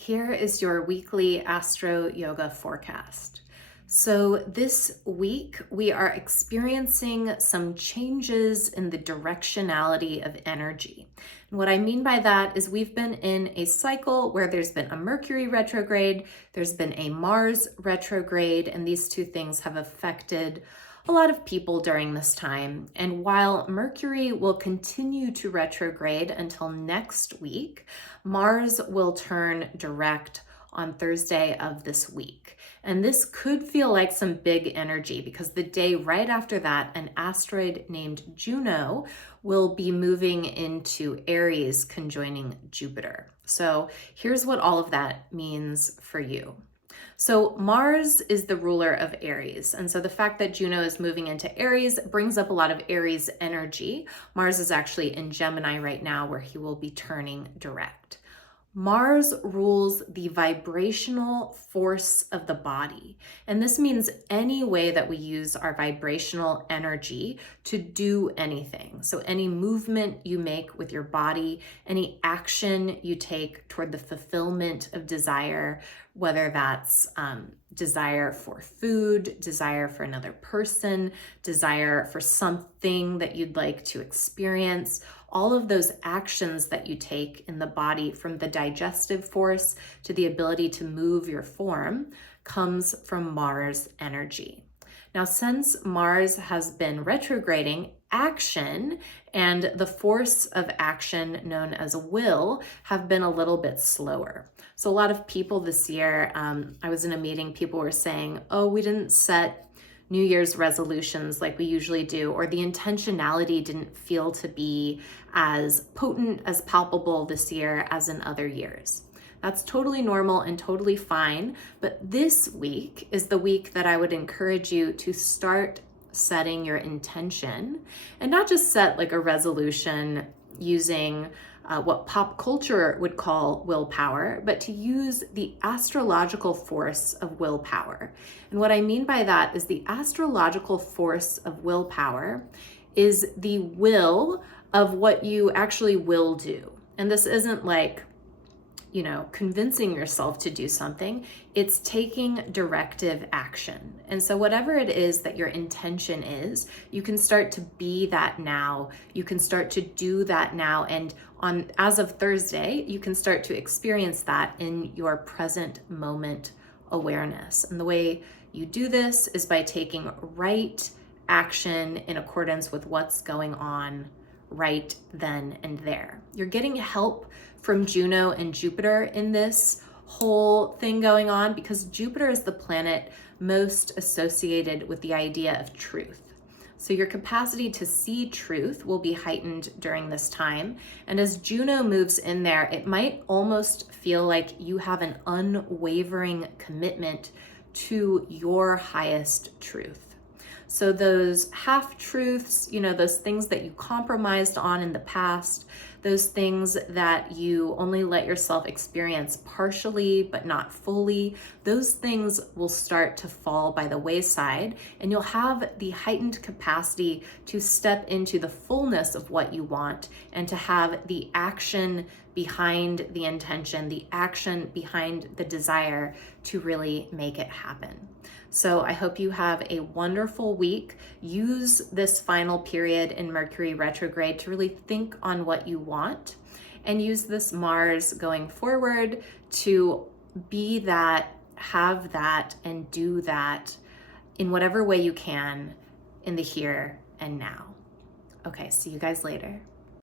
Here is your weekly Astro Yoga forecast. So this week we are experiencing some changes in the directionality of energy. And what I mean by that is we've been in a cycle where there's been a Mercury retrograde, there's been a Mars retrograde, and these two things have affected a lot of people during this time. And while Mercury will continue to retrograde until next week, Mars will turn direct on Thursday of this week. And this could feel like some big energy because the day right after that, an asteroid named Juno will be moving into Aries, conjoining Jupiter. So here's what all of that means for you. So Mars is the ruler of Aries. And so the fact that Juno is moving into Aries brings up a lot of Aries energy. Mars is actually in Gemini right now where he will be turning direct. Mars rules the vibrational force of the body. And this means any way that we use our vibrational energy to do anything. So any movement you make with your body, any action you take toward the fulfillment of desire, whether that's desire for food, desire for another person, desire for something that you'd like to experience, all of those actions that you take in the body, from the digestive force to the ability to move your form, comes from Mars energy. Now, since Mars has been retrograding, action and the force of action known as will have been a little bit slower. So a lot of people this year, I was in a meeting, people were saying, oh, we didn't set New Year's resolutions like we usually do, or the intentionality didn't feel to be as potent, as palpable this year as in other years. That's totally normal and totally fine, but this week is the week that I would encourage you to start setting your intention, and not just set like a resolution using what pop culture would call willpower, but to use the astrological force of willpower. And what I mean by that is the astrological force of willpower is the will of what you actually will do. And this isn't like, convincing yourself to do something. It's taking directive action. And so whatever it is that your intention is, you can start to be that now. You can start to do that now. And as of Thursday, you can start to experience that in your present moment awareness. And the way you do this is by taking right action in accordance with what's going on right then and there. You're getting help from Juno and Jupiter in this whole thing going on because Jupiter is the planet most associated with the idea of truth. So your capacity to see truth will be heightened during this time. And as Juno moves in there, it might almost feel like you have an unwavering commitment to your highest truth. So those half-truths, those things that you compromised on in the past, those things that you only let yourself experience partially but not fully, those things will start to fall by the wayside, and you'll have the heightened capacity to step into the fullness of what you want and to have the action behind the intention, the action behind the desire to really make it happen. So I hope you have a wonderful week. Use this final period in Mercury retrograde to really think on what you want, and use this Mars going forward to be that, have that, and do that in whatever way you can in the here and now. Okay, see you guys later.